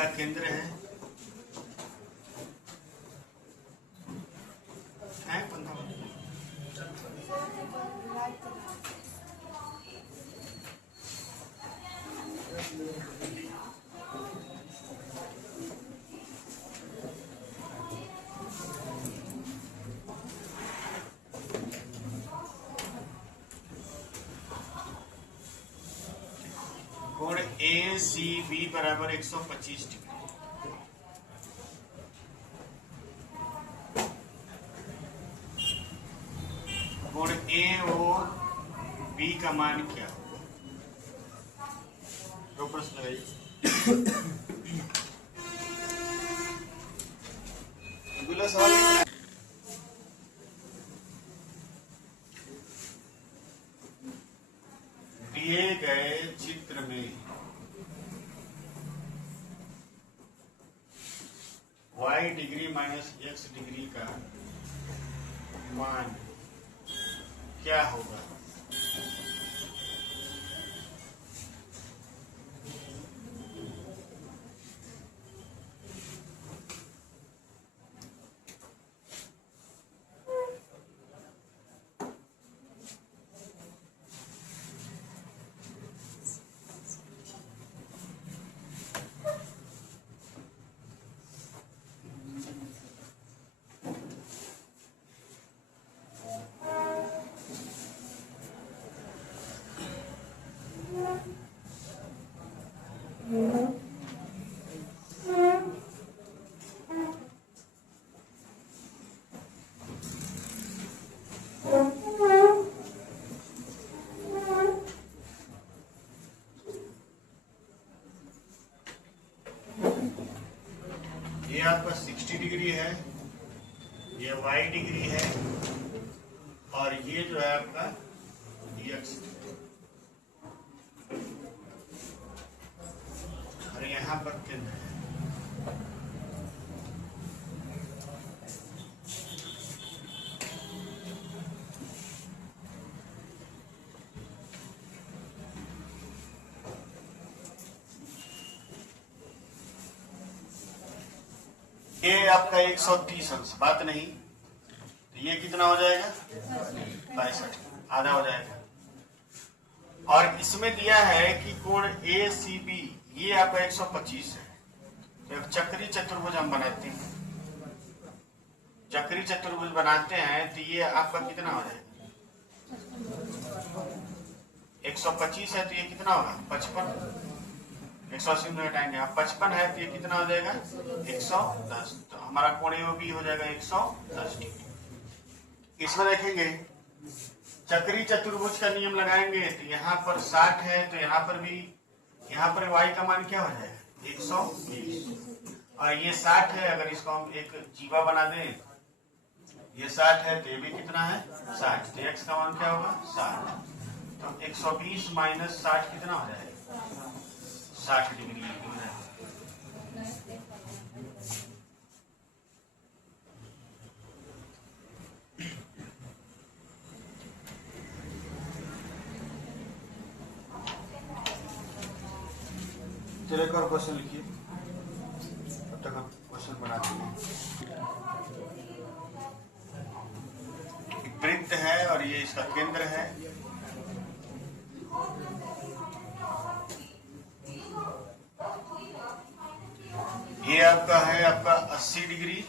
इसका केंद्र है पंखा कोण ACB बराबर 125 डिग्री। कोण AOB का मान क्या होगा? दो प्रश्न लगाइए। अगला सवाल दिए गए चित्र में y degree minus x degree का मान क्या होगा? ये आपका 60 डिग्री है, ये y डिग्री है और ये जो है आपका x और यहाँ पर केंद्र है। ये आपका 130 अंश, बात नहीं, तो ये कितना हो जाएगा? 62, आधा हो जाएगा। और इसमें दिया है कि कोण ACB ये आपका 125 है। तो एक चक्री चतुर्भुज हम बनाते हैं, चक्री चतुर्भुज बनाते हैं तो ये आपका कितना हो जाएगा? 125 है तो ये कितना होगा? 55। 180 में हटाएंगे, आप 55 है तो ये कितना हो जाएगा? 110। तो हमारा कोण AOB हो जाएगा 110 डिग्री। इसमें देखेंगे चक्री चतुर्भुज का नियम लगाएंगे तो यहाँ पर 60 है तो यहाँ पर भी, यहाँ पर y का मान क्या हो जाएगा? 120। और ये 60 है, अगर इसको हम एक जीवा बना दें, ये 60 है तो ये भी कितना है? 60। तो x का मान क्या होगा? 60। तो 120 माइनस 60 कितना हो जाएगा? 60 डिग्री हो जाएगा। चलो एक और क्वेश्चन लिखिए, तब तक हम क्वेश्चन बनाते हैं। एक वृत्त है और ये इसका केंद्र है। ये आपका है आपका 80 डिग्री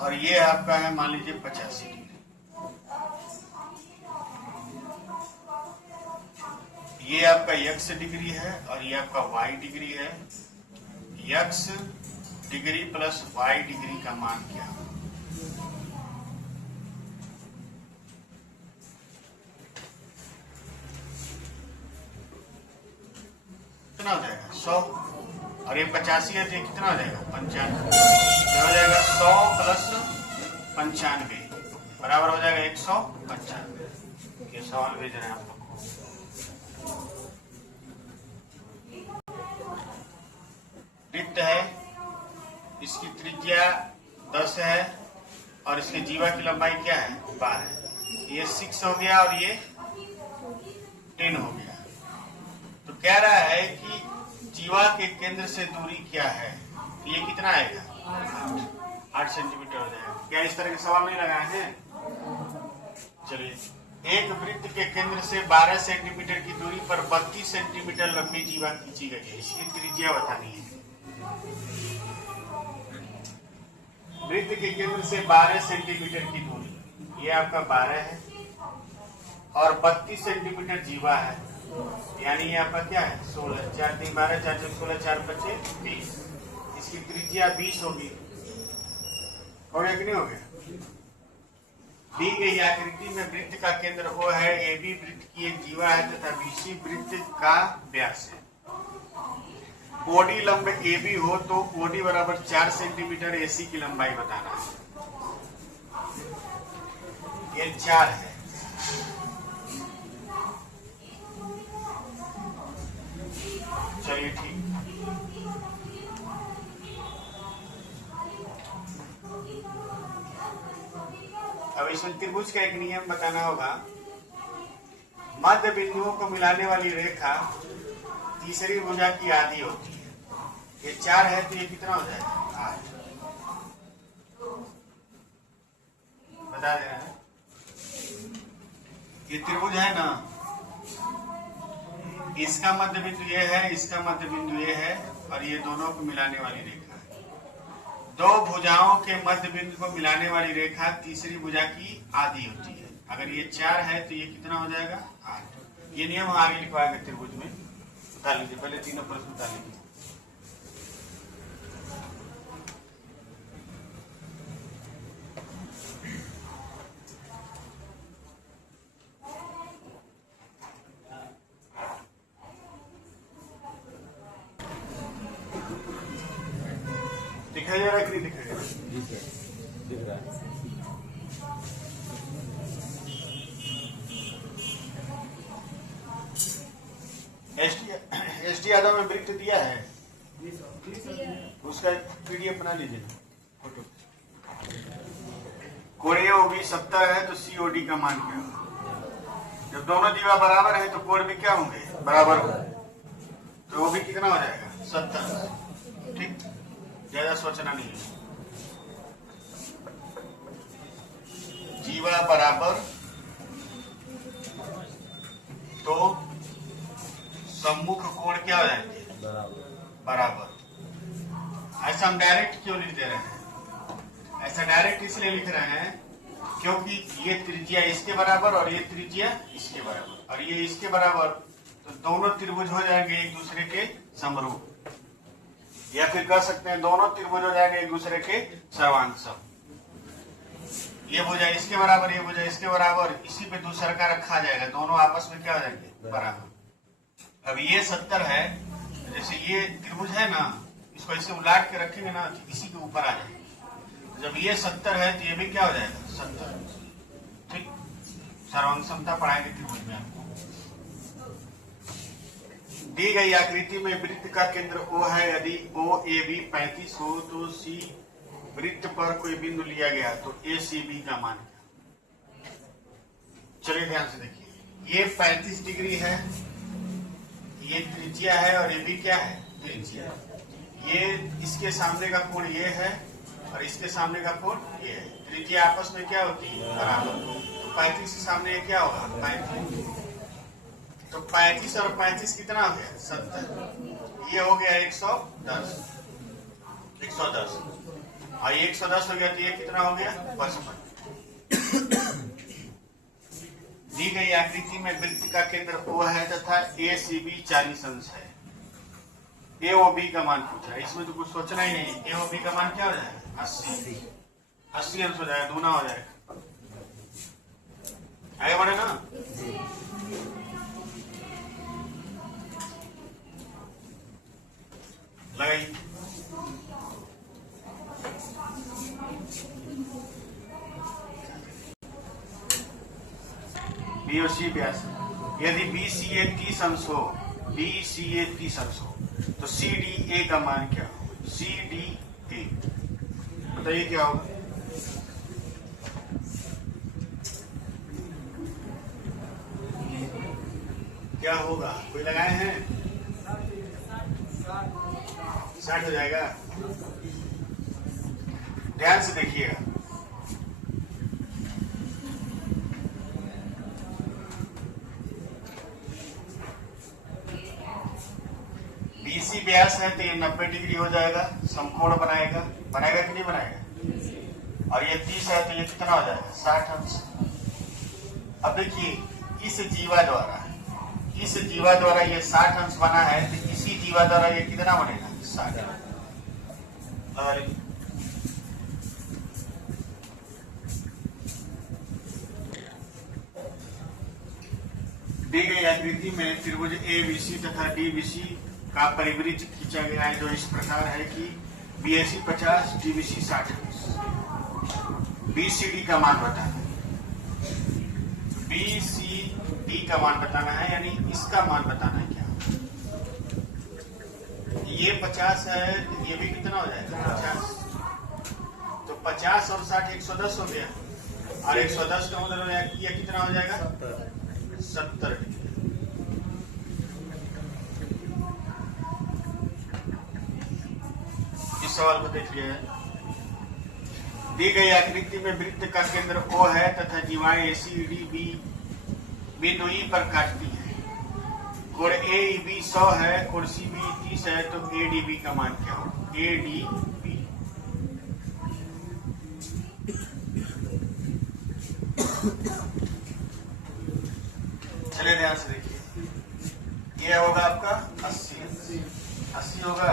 और ये आपका है मान लीजिए 85 डिग्री। ये आपका x डिग्री है और ये आपका y डिग्री है। x degree plus y degree का मान क्या है? कितना हो जाएगा? 100 और ये 85 है तो ये कितना हो जाएगा? 95। तो हो जाएगा 100 प्लस 95 बराबर हो जाएगा 195। ये सवाल भेज रहे हैं आप लोग। वृत्त है, इसकी त्रिज्या 10 है और इसके जीवा की लंबाई क्या है? 12। ये 6 हो गया और ये 10 हो गया। तो कह रहा है कि जीवा के केंद्र से दूरी क्या है? ये कितना आएगा? 8 सेंटीमीटर हो जाएगा। क्या इस तरह के सवाल नहीं लगाए हैं? चलिए, एक वृत्त के केंद्र से 12 सेंटीमीटर की दूरी पर 32 सेंटीमीटर लंबी जीवा खींची गई है। इसकी त्रिज्या बतानी है। वृत्त के केंद्र से 12 सेंटीमीटर की दूरी, ये आपका 12 है और 32 सेंटीमीटर जीवा है, यानी ये आपका क्या है? 16। 4 3 12, 4 4 16, 4 5 20। इसकी त्रिज्या 20 होगी। हो गया कि नहीं हो गया? दी गई आकृति में वृत्त का केंद्र O है, AB वृत्त की एक जीवा है तथा BC वृत्त का व्यास है। OD लंब AB हो तो OD बराबर 4 सेंटीमीटर AC की लंबाई बताना है। ये 4 है। चलिए ठीक। अब इसमें त्रिभुज का एक नियम बताना होगा। मध्य बिंदुओं को मिलाने वाली रेखा तीसरी भुजा की आधी होती है। ये 4 है तो ये कितना हो जाएगा? 8। बता दे रहा है। ये त्रिभुज है ना, इसका मध्य बिंदु ये है, इसका मध्य बिंदु ये है और ये दोनों को मिलाने वाली रेखा है। दो भुजाओं के मध्य बिंदु को मिलाने वाली रेखा तीसरी भुजा की आधी होती है। अगर ये 4 है तो ये कितना हो जाएगा? 8। ये नियम आगे लिखवाएंगे त्रिभुज में। बता लीजिए, पहले तीनों प्रश्न बता लीजिए। दिखाई दे रहा है कि नहीं दिखाई दे रहा? दिख रहा है। एस टी यादव में वृत्त दिया है, उसका PDF बना लीजिए फोटो। कोणीय OB 70 है तो COD का मान क्या होगा? जब दोनों जीवा बराबर है तो कोण भी क्या होंगे? बराबर होंगे। तो OB कितना हो जाएगा? 70। ठीक, ज्यादा सोचना नहीं है। जीवा बराबर तो सम्मुख कोण क्या हो जाएंगे? बराबर। ऐसा हम डायरेक्ट क्यों लिख दे रहे हैं? ऐसा डायरेक्ट इसलिए लिख रहे हैं क्योंकि ये त्रिज्या इसके बराबर और ये त्रिज्या इसके बराबर और ये इसके बराबर, तो दोनों त्रिभुज हो जाएंगे एक दूसरे के समरूप, या फिर कह सकते हैं दोनों त्रिभुज हो जाएंगे एक दूसरे के सर्वांग सम। ये भुजा इसके बराबर, ये भुजा इसके बराबर, इसी पे दूसरा का रखा जाएगा, दोनों आपस में क्या हो जाएंगे? बराबर। अब ये 70 है, जैसे ये त्रिभुज है ना, इसको ऐसे उलाट के रखेंगे ना, इसी के ऊपर आ जाएगा। जब ये 70 है तो ये भी क्या हो जाएगा? 70। ठीक, सर्वांग समता पढ़ाएंगे त्रिभुज में आपको। दी गई आकृति में वृत्त का केंद्र O है। यदि OAB 35 हो तो C वृत्त पर कोई बिंदु लिया गया तो ACB का मान क्या? चलिए ध्यान से देखिए। ये 35 डिग्री है, ये त्रिज्या है और ये भी क्या है? त्रिज्या। ये इसके सामने का कोण ये है और इसके सामने का कोण ये है। त्रिज्या आपस में क्या होती है? बराबर। तो 35 के सामने ये क्या होगा? 35। तो 35 और 35 कितना हो गया? 70। ये हो गया 110। 110 और 110 हो गया तो ये कितना हो गया? 55। दी गई आकृति में वृत्त का केंद्र O है तथा ACB 40 अंश है। AOB का मान पूछा है, इसमें तो कुछ सोचना ही नहीं। AOB का मान क्या हो जाएगा? 80। 80 अंश हो जाएगा, दूना हो जाएगा। आगे बढ़े ना। लगाइए। B और C व्यास। यदि BCA 30 अंश हो, BCA 30 अंश हो तो CDA का मान क्या होगा? CDA बताइए क्या होगा? क्या होगा? कोई लगाए हैं? 60 हो जाएगा। ध्यान से देखिएगा, बीसी व्यास है तो ये 90 डिग्री हो जाएगा, समकोण बनाएगा, बनाएगा कि नहीं बनाएगा। और ये 30 है तो ये कितना हो जाएगा 60 अंश। अब देखिए इस जीवा द्वारा ये 60 अंश बना है, तो इसी जीवा द्वारा ये कितना बनेगा 60। और दी गई आकृति में त्रिभुज एबीसी तथा डीबीसी का परिवृत्त खींचा गया है, जो इस प्रकार है कि बीएसी 50, डीबीसी 60। बीसीडी का मान बताना है, बीसीडी का मान बताना है, यानी इसका मान बताना है क्या। ये 50 है, ये भी कितना हो जाएगा 50। तो 50 और 60 110 हो गया, और 110 का मतलब ये कितना हो जाएगा 70 डिग्री। इस सवाल को देखिए, दी गई आकृति में वृत्त का केंद्र O है तथा जीवाएं ACD B बिंदु E पर काटती है। कोण AEB 100 है, कोण CB 30 है, तो ADB का मान क्या होगा। ADB चले ध्यान से देखिए, ये होगा आपका 80 होगा,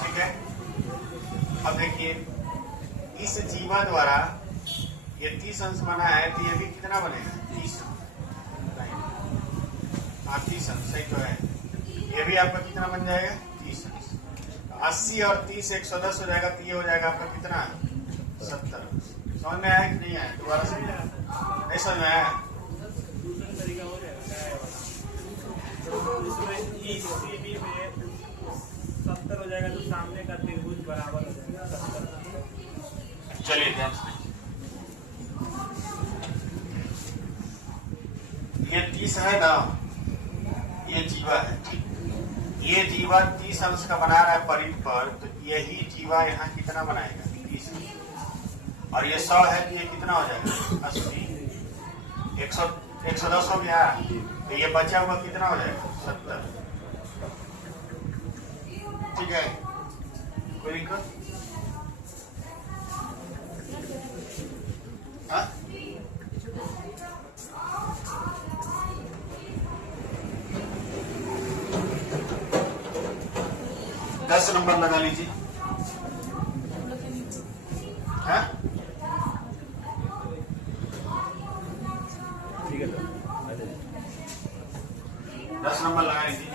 ठीक है। अब देखिए इस जीवा द्वारा ये 30 अंश बना है, तो ये भी कितना बनेगा 30। हाँ 30 अंश सही तो है, ये भी आपका कितना बन जाएगा 30 अंश। 80 और 30 110 हो जाएगा, तो ये हो जाएगा आपका कितना 70। समझ में आया कि नहीं आया, दोबारा समझ नहीं समझ में आया। दूसरा तरीका हो जाएगा, इसमें ECB में 70 हो जाएगा, तो सामने का त्रिभुज बराबर हो जाएगा 70। चलिए ध्यान से, ये 30 है ना, ये जीवा है, ठीक। ये जीवा 30 अंश का बना रहा है परिध पर, तो यही जीवा यहाँ कितना बनाएगा 30। और ये 100 है, तो ये कितना हो जाएगा 80। 110 हो गया, तो ये बचा हुआ कितना हो जाएगा 70। ठीक है, कोई दिक्कत। हाँ 10 नंबर लगा लीजिए। हाँ ठीक है सर, 10 नंबर लगा लीजिए।